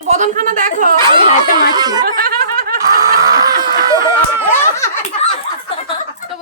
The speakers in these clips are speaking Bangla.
বদনখানা দেখো।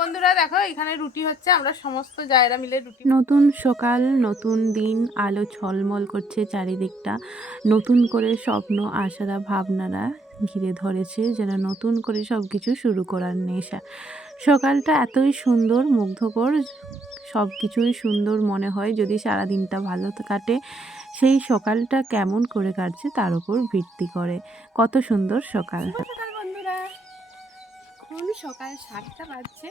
বন্ধুরা দেখো এখানে রুটি হচ্ছে আমরা সমস্ত জায়গা মিলে রুটি নতুন সকাল নতুন দিন আলো ছলমল করছে চারিদিকটা। নতুন করে স্বপ্ন আশারা ভাবনারা ঘিরে ধরেছে যেন নতুন করে সব কিছু শুরু করার নেশা। সকালটা এতই সুন্দর মুগ্ধকর সব কিছুই সুন্দর মনে হয় যদি সারা দিনটা ভালো কাটে। সেই সকালটা কেমন করে কাটছে তার উপর ভিত্তি করে। কত সুন্দর সকাল। সকাল বন্ধুরা। সকাল সাতটা বাজছে।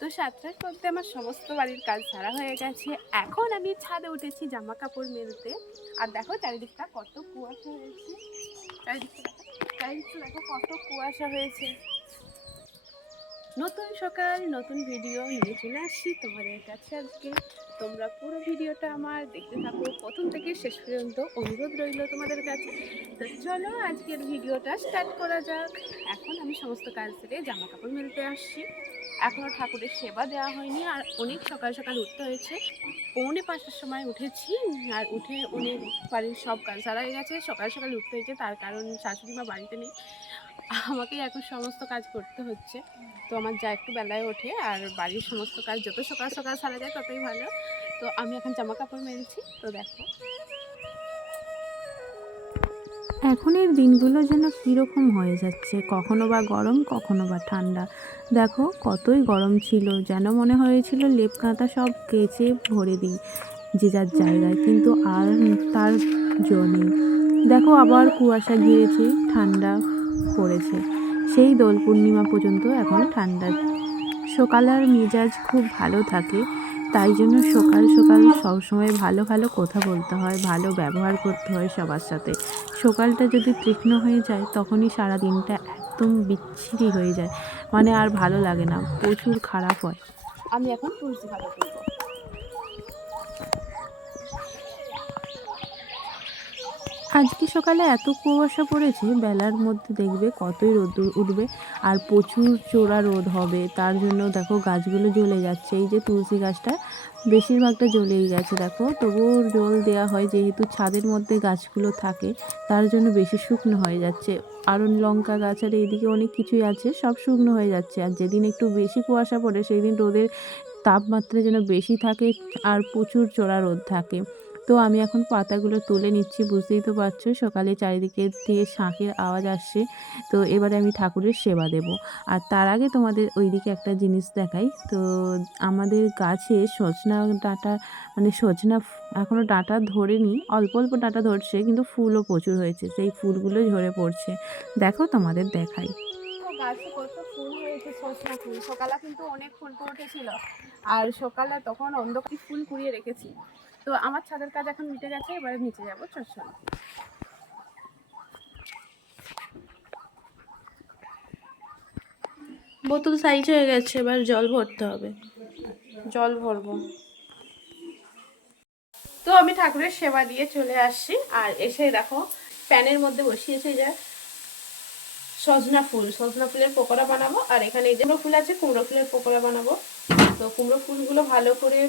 তো সাতটার মধ্যে আমার সমস্ত বাড়ির কাজ সারা হয়ে গেছে। এখন আমি ছাদে উঠেছি জামা কাপড় মেলতে। আর দেখো চারিদিকটা কত কুয়াশা হয়েছে। চারিদিকটা দেখো কত কুয়াশা হয়েছে। নতুন সকাল, নতুন ভিডিও নিয়ে চলে আসছি তোমাদের কাছে আজকে। তোমরা পুরো ভিডিওটা আমার দেখতে থাকো। প্রথম থেকে শেষ পর্যন্ত অনুরোধ রইল তোমাদের কাছে। তো চলো আজকের ভিডিওটা স্টার্ট করা যাক। এখন আমি সমস্ত কাজ সেরে জামা কাপড় মেলতে আসছি। এখনও ঠাকুরের সেবা দেওয়া হয়নি আর অনেক সকাল সকাল উঠতে হয়েছে। পৌনে পাঁচটার সময় উঠেছি আর উঠে অনেক বাড়ির সব কাজ সারা হয়ে গেছে। সকাল সকাল উঠতে হয়েছে, তার কারণ শাশুড়ি মা বাড়িতে নেই। আমাকেই এখন সমস্ত কাজ করতে হচ্ছে। তো আমার যা একটু বেলায় ওঠে আর বাড়ির সমস্ত কাজ যত সকাল সকাল সারা যায় ততই ভালো। তো আমি এখন জামা কাপড় মেলছি, তো দেখো। এখনের দিনগুলো যেন কীরকম হয়ে যাচ্ছে, কখনো বা গরম, কখনো বা ঠান্ডা। দেখো, কতই গরম ছিল, যেন মনে হয়েছিল লেপ কাঁথা সব কেচে ভরে দিই যে যার জায়গায়, কিন্তু আর তার জো নেই। দেখো, আবার কুয়াশা ঘিরেছে, ঠান্ডা। পড়েছে সেই দোল পূর্ণিমা পর্যন্ত এখন ঠান্ডা। সকালের মেজাজ খুব ভালো থাকে, তাই জন্য সকাল সকাল সবসময় ভালো ভালো কথা বলতে হয়, ভালো ব্যবহার করতে হয় সবার সাথে। সকালটা যদি তীক্ষ্ণ হয়ে যায়, তখনই সারা দিনটা একদম বিচ্ছিরি হয়ে যায়। মানে আর ভালো লাগে না, প্রচুর খারাপ হয়। আমি এখন তুলসী পাতা আজকে সকালে এত কুয়াশা পড়েছে, বেলার মধ্যে দেখবে কতই রোদ উঠবে আর প্রচুর চোরা রোদ হবে। তার জন্য দেখো গাছগুলো জ্বলে যাচ্ছে। এই যে তুলসী গাছটা বেশিরভাগটা জ্বলেই গেছে, দেখো। তবুও জল দেওয়া হয় যেহেতু ছাদের মধ্যে গাছগুলো থাকে, তার জন্য বেশি শুকনো হয়ে যাচ্ছে। আরও লঙ্কা গাছ আর এইদিকে অনেক কিছুই আছে, সব শুকনো হয়ে যাচ্ছে। আর যেদিন একটু বেশি কুয়াশা পড়ে সেই দিন রোদের তাপমাত্রা যেন বেশি থাকে আর প্রচুর চোরা রোদ থাকে। তো আমি এখন পাতাগুলো তুলে নিচ্ছি, বুঝতেই তো পারছ? সকালে চারিদিকে থেকে শাঁখের আওয়াজ আসছে, তো এবারে আমি ঠাকুরের সেবা দেব। আর তার আগে তোমাদের ওইদিকে একটা জিনিস দেখাই, তো আমাদের গাছে সজনা ডাঁটা মানে সজনা এখনও ডাঁটা ধরেনি, অল্প অল্প ডাঁটা ধরছে, কিন্তু ফুলও প্রচুর হয়েছে, সেই ফুলগুলো ঝরে পড়ছে। দেখো তোমাদের দেখাই। সকালে কিন্তু অনেক ফুল উঠেছিল আর সকালে তখন অন্ধকার ফুল কুড়িয়ে রেখেছি। তো আমার ছাদের কাজ এখন মিটে গেছে এবারে নিচে যাব চল বোতল সাইজ হয়ে গেছে এবার জল ভরতে হবে। জল ভরবো। তো আমি ঠাকুরের সেবা দিয়ে চলে আসছি আর এসে দেখো প্যানের মধ্যে বসিয়েছে যে সজনা ফুল। সজনা ফুলের পকোড়া বানাবো আর এখানে এই যে কুমড়ো ফুল আছে কুমড়ো ফুলের পকোড়া বানাবো। তো কুমড়ো ফুলগুলো ভালো করে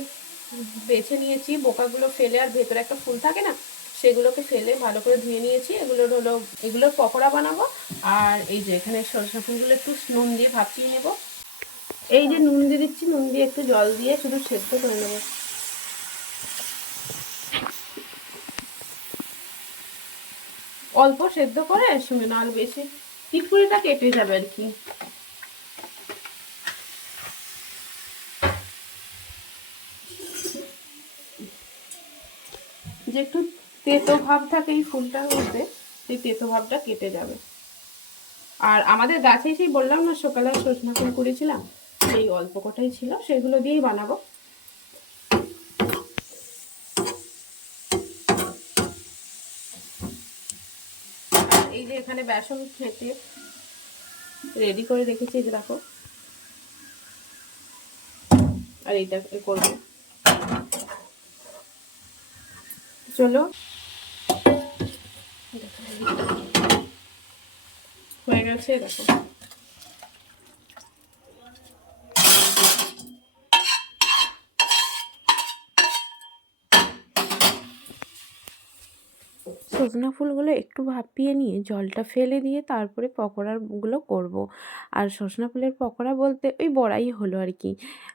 বেছে নিয়েছি, বোকাগুলো ফেলে আর ভেতরে একটা ফুল থাকে না, সেগুলোকে ফেলে ভালো করে ধুয়ে নিয়েছি। এগুলোর হলো, এগুলোর পকোড়া বানাবো, আর এই যে এখানে সরষা ফুলগুলো একটু নুন দিয়ে ভাপিয়ে নেব। এই যে নুন দিয়ে দিচ্ছি, নুন দিয়ে একটু জল দিয়ে শুধু সেদ্ধ করে নেব। অল্প সেদ্ধ করে নাল বেশি টিটকুড়িটা কেটে যাবে আর কি। যে একটু তেতো ভাব থাকে এই ফুলটার মধ্যে, সেই তেতো ভাবটা কেটে যাবে। আর আমাদের গাছে সেই বললাম না সকালে সজনা ফুল করেছিলাম, সেই অল্প কটাই ছিল, সেগুলো দিয়েই বানাবো। এই যে এখানে বেসন খেতে রেডি করে রেখেছি দেখো। আর এইটা করব। চলো হয়ে গেছে, দেখো সজনা ফুলগুলো একটু ভাপিয়ে নিয়ে জলটা ফেলে দিয়ে তারপরে পকোড়াগুলো করব। আর সজনা ফুলের পকোড়া বলতে ওই বড়াই হলো আর কি।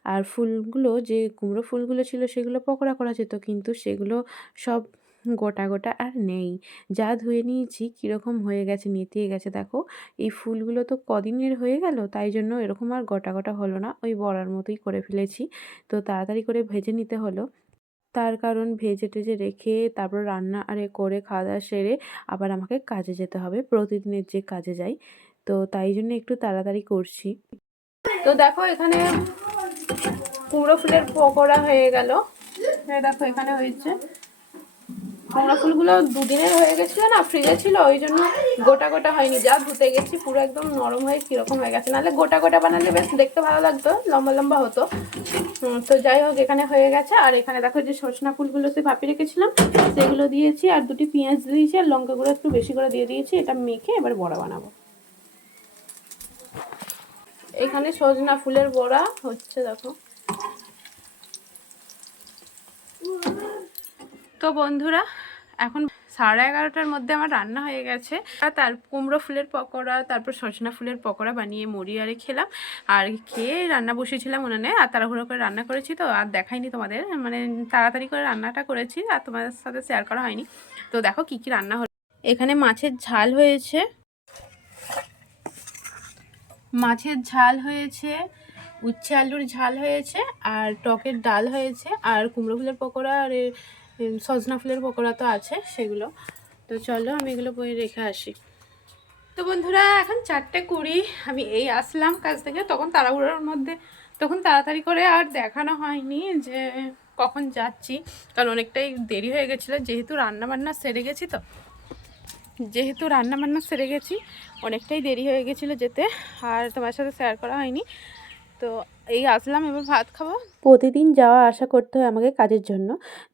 আর ফুলগুলো যে কুমড়ো ফুলগুলো ছিল সেগুলো পকোড়া করা যেত, কিন্তু সেগুলো সব গোটা গোটা আর নেই। যা ধুয়ে নিয়েছি কীরকম হয়ে গেছে, নেতিয়ে গেছে, দেখো। এই ফুলগুলো তো কদিনের হয়ে গেল, তাই জন্য এরকম আর গোটা গোটা হলো না, ওই বড়ার মতোই করে ফেলেছি। তো তাড়াতাড়ি করে ভেজে নিতে হলো। তার কারণ ভেজে টেজে রেখে তারপর রান্না আরে করে খাওয়া দাওয়া সেরে আবার আমাকে কাজে যেতে হবে। প্রতিদিনের যে কাজে যাই। তো তাই জন্য একটু তাড়াতাড়ি করছি। তো দেখো এখানে কুমড়ো ফুলের পকোড়া হয়ে গেল। দেখো এখানে হয়েছে। কুমড়ো ফুলগুলো দুদিনের হয়ে গেছিল না ফ্রিজে ছিল, ওই জন্য গোটা গোটা হয়নি। যা ধুতে গেছি, পুরো একদম নরম হয়ে কীরকম হয়ে গেছে। নাহলে গোটা গোটা বানালে বেশ দেখতে ভালো লাগতো, লম্বা লম্বা হতো। তো যাই হোক, এখানে হয়ে গেছে। আর এখানে দেখো যে সজনা ফুলগুলো সে ভাপি রেখেছিলাম, সেগুলো দিয়েছি, আর দুটি পেঁয়াজ দিয়েছি, আর লঙ্কা গুঁড়ো একটু বেশি করে দিয়ে দিয়েছি, এটা মেখে এবার বড়া বানাবো। এখানে সজনা ফুলের বড়া হচ্ছে, দেখো। তো বন্ধুরা, এখন সাড়ে এগারোটার মধ্যে আমার রান্না হয়ে গেছে। আর তার কুমড়ো ফুলের পকোড়া, তারপর সজনা ফুলের পকোড়া বানিয়ে মুড়ি আরে খেলাম। আর খেয়ে রান্না বসেছিলাম উনানে, আর তাড়াহুড়ো করে রান্না করেছি তো, আর দেখাইনি তোমাদের। মানে তাড়াতাড়ি করে রান্নাটা করেছি, আর তোমাদের সাথে শেয়ার করা হয়নি। তো দেখো কি কি রান্না হলো এখানে মাছের ঝাল হয়েছে। মাছের ঝাল হয়েছে, উচ্ছে আলুর ঝাল হয়েছে, আর টকের ডাল হয়েছে, আর কুমড়ো ফুলের পকোড়া, আর সজনা ফুলের পকোড়া তো আছে সেগুলো। তো চলো আমি এগুলো বই রেখে আসি। তো বন্ধুরা, এখন চারটে কুড়ি, আমি এই আসলাম কাজ থেকে, তখন তাড়াহুড়োর মধ্যে, তখন তাড়াতাড়ি করে আর দেখানো হয়নি যে কখন যাচ্ছি, কারণ অনেকটাই দেরি হয়ে গেছিল, যেহেতু রান্না বান্না সেরে গেছি তো। যেহেতু রান্নাবান্না সেরে গেছি, অনেকটাই দেরি হয়ে গেছিল যেতে, আর তোমার সাথে শেয়ার করা হয়নি। তো এই আসলাম, এবার ভাত খাব। প্রতিদিন যাওয়া আসা করতে হয় আমাকে কাজের জন্য।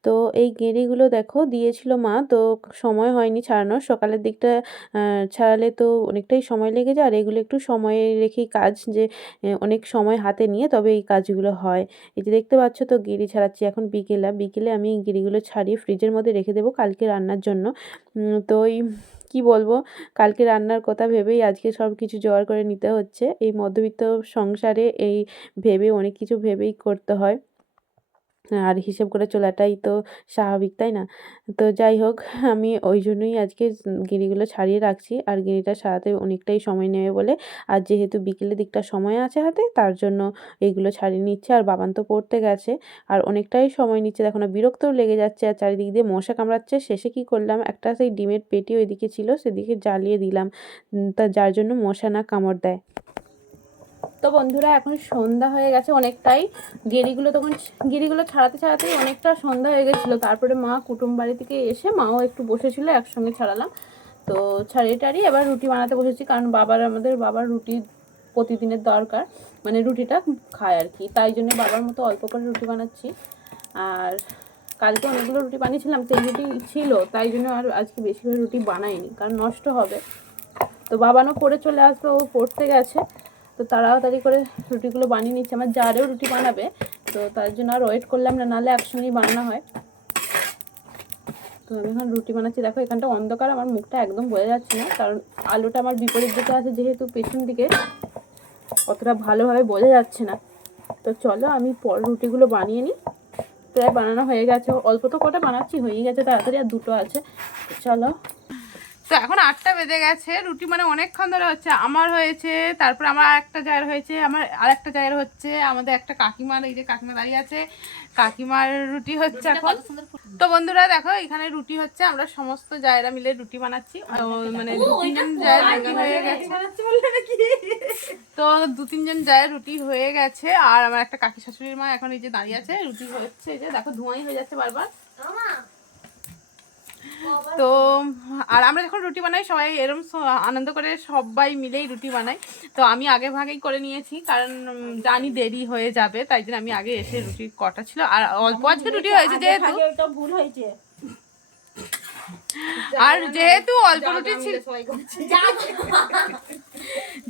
তো এই গেঁড়িগুলো দেখো, দিয়েছিল মা। তো সময় হয়নি ছাড়ানোর। সকালের দিকটা ছাড়ালে তো অনেকটাই সময় লেগে যায়। আর এগুলো একটু সময় রেখেই কাজ যে অনেক সময় হাতে নিয়ে তবে এই কাজগুলো হয়। এই যে দেখতে পাচ্ছ তো, গেঁড়ি ছাড়াচ্ছি এখন বিকেলা। বিকেলে আমি এই গেঁড়িগুলো ছাড়িয়ে ফ্রিজের মধ্যে রেখে দেবো কালকে রান্নার জন্য। তো এই কী বলব, কালকে রান্নার কথা ভেবেই আজকে সব কিছু জোগাড় করে নিতে হচ্ছে। এই মধ্যবিত্ত সংসারে এই ভেবে অনেক কিছু ভেবেই করতে হয়। আর হিসেব করে চলাটাই তো স্বাভাবিক, তাই না? তো যাই হোক, আমি ওই জন্যই আজকে গিরিগুলো ছাড়িয়ে রাখছি। আর গিরিটা সারাতে অনেকটাই সময় নেবে বলে। আর যেহেতু বিকেলের দিকটা সময় আছে হাতে, তার জন্য এইগুলো ছাড়িয়ে নিচ্ছে। আর বাবান তো পড়তে গেছে, আর অনেকটাই সময় নিচ্ছে। দেখো না, বিরক্তও লেগে যাচ্ছে। আর চারিদিক দিয়ে মশা কামড়াচ্ছে। শেষে কি করলাম? একটা সেই ডিমের পেটি ওইদিকে ছিল, সেদিকে জ্বালিয়ে দিলাম। তা যার জন্য মশা না কামড় দেয়। তো বন্ধুরা, এখন সন্ধ্যা হয়ে গেছে অনেকটাই। গেরিগুলো তখন গেরিগুলো ছাড়াতে ছাড়াতেই অনেকটা সন্ধ্যা হয়ে গেছিল। তারপরে মা কুটুম বাড়ি থেকে এসে মাও একটু বসেছিল, একসঙ্গে ছাড়ালাম। তো ছাড়িয়ে টাড়িয়ে এবার রুটি বানাতে বসেছি, কারণ বাবার, আমাদের বাবার রুটি প্রতিদিনের দরকার। মানে রুটিটা খায় আর কি। তাই জন্য বাবার মতো অল্প করে রুটি বানাচ্ছি। আর কালকে অনেকগুলো রুটি বানিয়েছিলাম, তেল রুটি ছিল, তাই জন্য আর আজকে বেশি করে রুটি বানাইনি, কারণ নষ্ট হবে। তো বাবানও পড়ে চলে আসবে, ও পড়তে গেছে। তো তাড়াতাড়ি করে রুটিগুলো বানিয়ে নিচ্ছে। আমার জারেও রুটি বানাবে, তো তার জন্য আর ওয়েট করলাম না, নাহলে একসঙ্গেই বানানো হয়। তো আমি এখন রুটি বানাচ্ছি। দেখো, এখানটা অন্ধকার, আমার মুখটা একদম বোঝা যাচ্ছে না, কারণ আলোটা আমার বিপরীত দিকে আছে, যেহেতু পেছন দিকে অতটা ভালোভাবে বোঝা যাচ্ছে না। তো চলো, আমি পর রুটিগুলো বানিয়ে নিই। প্রায় বানানো হয়ে গেছে। অল্প তো কটা বানাচ্ছি, হয়েই গেছে, তাড়াতাড়ি আর দুটো আছে। চলো তো এখন আটটা বেজে গেছে রুটি মানে অনেকক্ষণ ধরে হচ্ছে আমার হয়েছে তারপর আমার একটা জায়ের হয়েছে আমার আর একটা জায়ের হচ্ছে আমাদের একটা কাকিমার এই যে কাকিমা দাঁড়িয়ে আছে কাকিমার রুটি হচ্ছে এখন। তো বন্ধুরা দেখো এখানে রুটি হচ্ছে আমরা সমস্ত জায়েরা মিলে রুটি বানাচ্ছি। ও, মানে দু তিনজন জায়ের রুটি হয়ে গেছে। তো দু তিনজন জায়ের রুটি হয়ে গেছে আর আমার একটা কাকি শাশুড়ির মা এখন এই যে দাঁড়িয়ে আছে রুটি হচ্ছে এই যে দেখো ধোঁয়াই হয়ে যাচ্ছে বারবার। তো আর আমরা যখন রুটি বানাই সবাই এরম আনন্দ করে সবাই মিলেই রুটি বানাই। তো আমি আগে ভাগেই করে নিয়েছি কারণ জানি দেরি হয়ে যাবে তাই জন্য আমি আগে এসে রুটি কটা ছিল। আর অল্প আজকে রুটি হয়েছে যেহেতু। ভুল হয়েছে। আর যেহেতু অল্প রুটি ছিল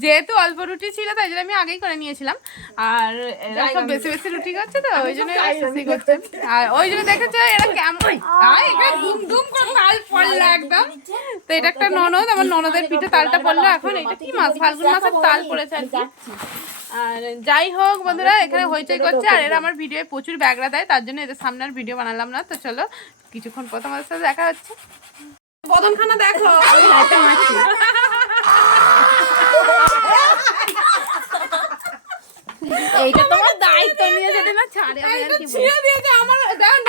যেহেতু অল্প রুটি ছিল তাই জন্য আমি আগেই করে নিয়েছিলাম। আর এরা সব বেশি বেশি রুটি খাচ্ছে তো ওই জন্য এরা করছে। আর ওই জন্য দেখেছ এরা কেমন এখানে দুম দুম করে তাল পড়ল একদম। তো এটা একটা ননদ আমার ননদের পিঠে তালটা পড়ল এখন। এটা কি মাছ? ফাল্গুন মাসের তাল পড়েছে আর কি। আর যাই হোক বন্ধুরা এখানে হইচই করছে আর এরা আমার ভিডিও প্রচুর ব্যাগরা দেয় তার জন্য এদের সামনে আর ভিডিও বানালাম না তো চলো কিছুক্ষণ পর তোমাদের সাথে দেখা হচ্ছে। বদনখানা দেখো। এইটা তোমার দায়িত্ব নিয়ে যেতে না ছাড়ে আমি আর কি। ছিঁড়ে দিয়েছে আমার দেখো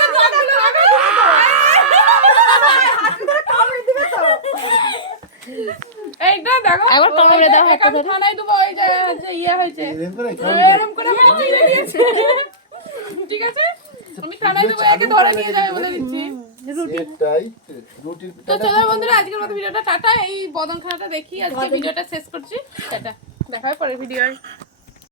নখগুলো দেখো। ওকে নখগুলো দেখো। এইটা দেখো। একবার কামড়ে দাও হাতটা আমি থানায় দেবো ওই যে যে ইয়ে হয়েছে। এরকম করে খাও এরকম করে আমার চিড়ে দিয়েছে। ঠিক আছে? আমি থানায় দেবো একে ধরে নিয়ে যাবে বলে দিচ্ছি। তো চলো বন্ধুরা আজকের মতো ভিডিওটা টাটা। এই বদনখানাটা দেখি আজকে ভিডিওটা শেষ করছি। টাটা। দেখা হয় পরের ভিডিও